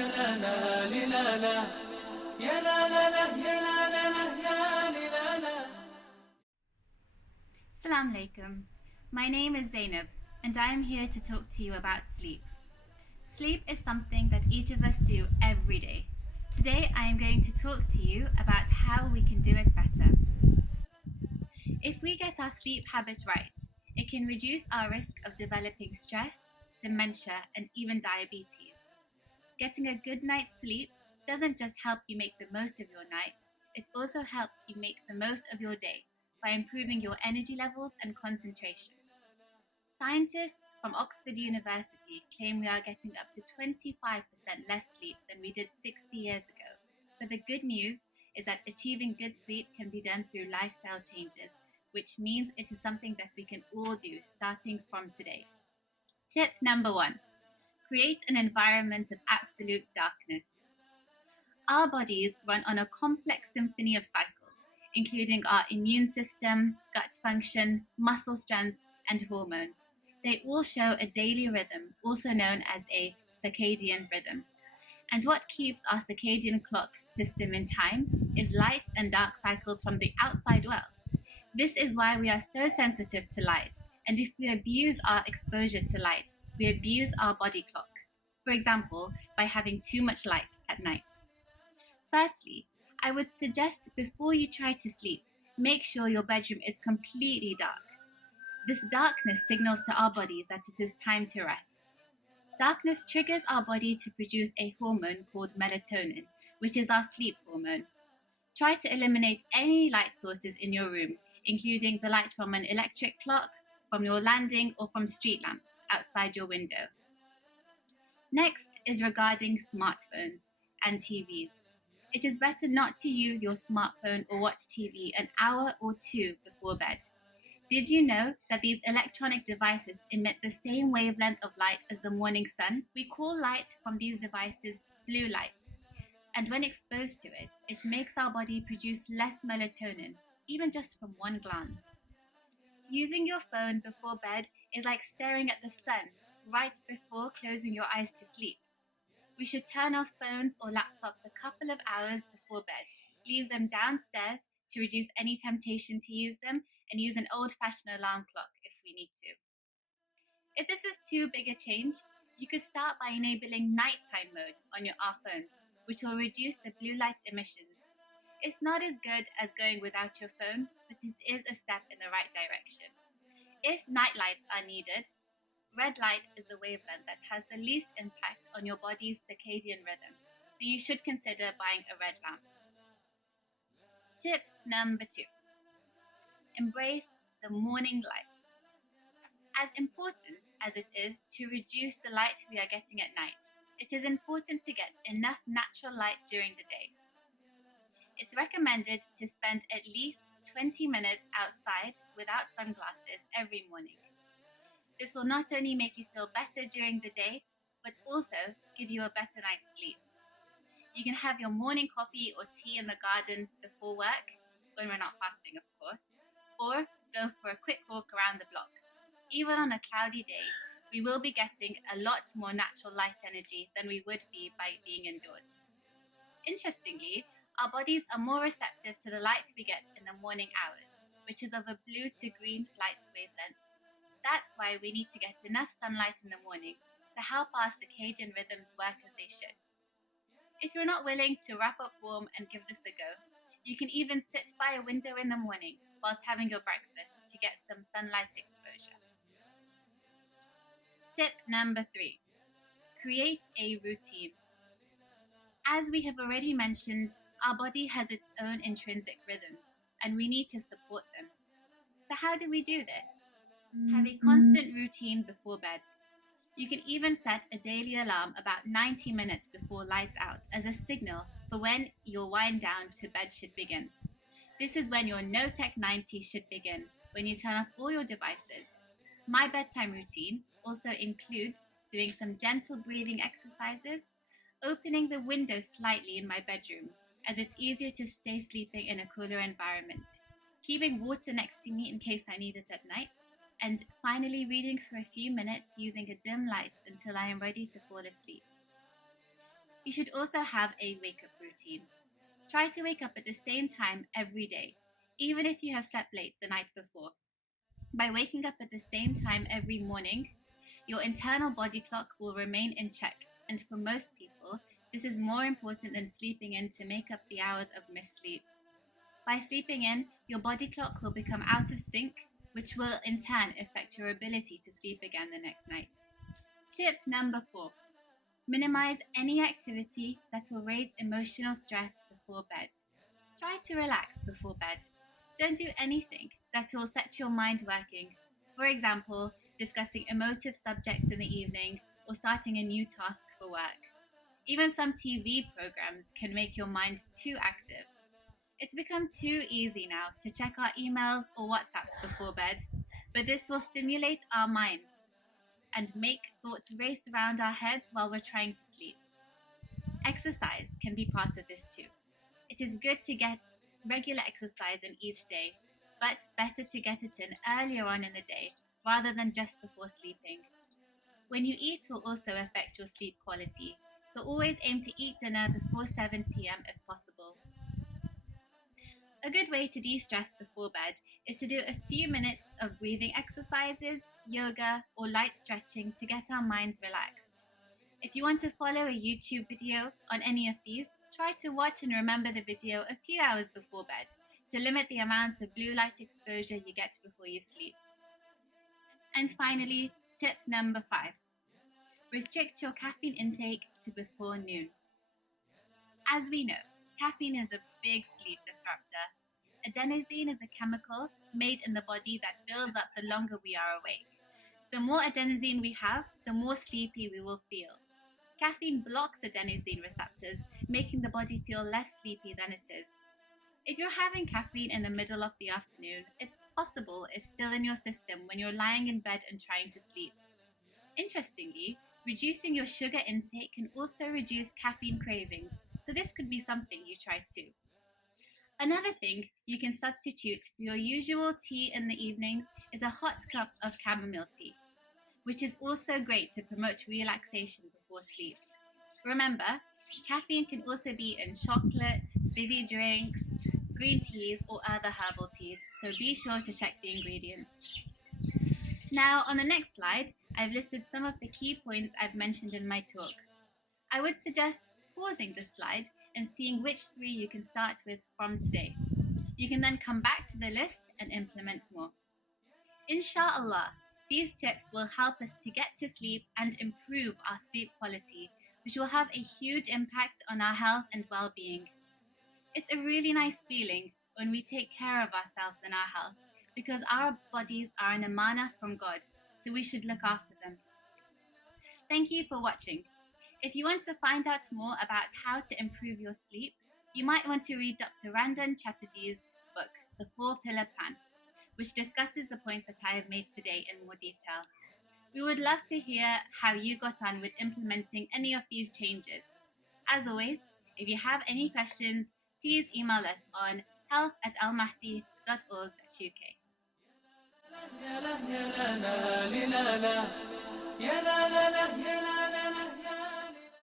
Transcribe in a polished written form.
يا لا لا لا لا يا لا لا لا يا لا لا لا يا لا لا. Assalamu alaikum. My name is Zainab and I am here to talk to you about sleep. Sleep is something that each of us do every day. Today I am going to talk to you about how we can do it better. If we get our sleep habits right, it can reduce our risk of developing stress, dementia, and even diabetes. Getting a good night's sleep doesn't just help you make the most of your night, it also helps you make the most of your day by improving your energy levels and concentration. Scientists from Oxford University claim we are getting up to 25% less sleep than we did 60 years ago. But the good news is that achieving good sleep can be done through lifestyle changes, which means it is something that we can all do starting from today. Tip number 1. Create an environment of absolute darkness. Our bodies run on a complex symphony of cycles, including our immune system, gut function, muscle strength, and hormones. They all show a daily rhythm, also known as a circadian rhythm. And what keeps our circadian clock system in time is light and dark cycles from the outside world. This is why we are so sensitive to light, and if we abuse our exposure to light, we abuse our body clock. For example, by having too much light at night. Firstly, I would suggest before you try to sleep, make sure your bedroom is completely dark. This darkness signals to our bodies that it is time to rest. Darkness triggers our body to produce a hormone called melatonin, which is our sleep hormone. Try to eliminate any light sources in your room, including the light from an electric clock, from your landing, or from street lamps outside your window. Next is regarding smartphones and TVs. It is better not to use your smartphone or watch TV an hour or two before bed. Did you know that these electronic devices emit the same wavelength of light as the morning sun? We call light from these devices blue light. And when exposed to it, it makes our body produce less melatonin, even just from one glance. Using your phone before bed is like staring at the sun right before closing your eyes to sleep. We should turn off phones or laptops a couple of hours before bed, leave them downstairs to reduce any temptation to use them, and use an old-fashioned alarm clock if we need to. If this is too big a change, you could start by enabling nighttime mode on our phones, which will reduce the blue light emissions. It's not as good as going without your phone, but it is a step in the right direction. If night lights are needed, red light is the wavelength that has the least impact on your body's circadian rhythm, so you should consider buying a red lamp. Tip number 2. Embrace the morning light. As important as it is to reduce the light we are getting at night, it is important to get enough natural light during the day. It's recommended to spend at least 20 minutes outside without sunglasses every morning. This will not only make you feel better during the day, but also give you a better night's sleep. You can have your morning coffee or tea in the garden before work, when we're not fasting of course, or go for a quick walk around the block. Even on a cloudy day, we will be getting a lot more natural light energy than we would be by being indoors. Interestingly, our bodies are more receptive to the light we get in the morning hours, which is of a blue to green light wavelength. That's why we need to get enough sunlight in the mornings to help our circadian rhythms work as they should. If you're not willing to wrap up warm and give this a go, you can even sit by a window in the morning whilst having your breakfast to get some sunlight exposure. Tip number 3. Create a routine. As we have already mentioned, our body has its own intrinsic rhythms, and we need to support them. So how do we do this? Have a constant routine before bed. You can even set a daily alarm about 90 minutes before lights out as a signal for when your wind down to bed should begin. This is when your No Tech 90 should begin, when you turn off all your devices. My bedtime routine also includes doing some gentle breathing exercises, opening the window slightly in my bedroom, as it's easier to stay sleeping in a cooler environment, keeping water next to me in case I need it at night, and finally reading for a few minutes using a dim light until I am ready to fall asleep. You should also have a wake-up routine. Try to wake up at the same time every day, even if you have slept late the night before. By waking up at the same time every morning, your internal body clock will remain in check, and for most people, this is more important than sleeping in to make up the hours of missed sleep. By sleeping in, your body clock will become out of sync, which will in turn affect your ability to sleep again the next night. Tip number 4. Minimize any activity that will raise emotional stress before bed. Try to relax before bed. Don't do anything that will set your mind working. For example, discussing emotive subjects in the evening or starting a new task for work. Even some TV programs can make your mind too active. It's become too easy now to check our emails or WhatsApps before bed, but this will stimulate our minds and make thoughts race around our heads while we're trying to sleep. Exercise can be part of this too. It is good to get regular exercise in each day, but better to get it in earlier on in the day rather than just before sleeping. When you eat will also affect your sleep quality, so always aim to eat dinner before 7 p.m. if possible. A good way to de-stress before bed is to do a few minutes of breathing exercises, yoga, or light stretching to get our minds relaxed. If you want to follow a YouTube video on any of these, try to watch and remember the video a few hours before bed to limit the amount of blue light exposure you get before you sleep. And finally, tip number 5. Restrict your caffeine intake to before noon. As we know, caffeine is a big sleep disruptor. Adenosine is a chemical made in the body that builds up the longer we are awake. The more adenosine we have, the more sleepy we will feel. Caffeine blocks adenosine receptors, making the body feel less sleepy than it is. If you're having caffeine in the middle of the afternoon, it's possible it's still in your system when you're lying in bed and trying to sleep. Interestingly, reducing your sugar intake can also reduce caffeine cravings, so this could be something you try too. Another thing you can substitute for your usual tea in the evenings is a hot cup of chamomile tea, which is also great to promote relaxation before sleep. Remember, caffeine can also be in chocolate, fizzy drinks, green teas, or other herbal teas, so be sure to check the ingredients. Now, on the next slide, I've listed some of the key points I've mentioned in my talk. I would suggest pausing this slide and seeing which 3 you can start with from today. You can then come back to the list and implement more. Inshallah, these tips will help us to get to sleep and improve our sleep quality, which will have a huge impact on our health and well-being. It's a really nice feeling when we take care of ourselves and our health, because our bodies are an amana from God, so we should look after them. Thank you for watching. If you want to find out more about how to improve your sleep, you might want to read Dr. Randan Chatterjee's book, The 4-Pillar Plan, which discusses the points that I have made today in more detail. We would love to hear how you got on with implementing any of these changes. As always, if you have any questions, please email us on health@almahdi.org.uk. يا لا يا لا لا لا لا يا لا لا لا يا لا لا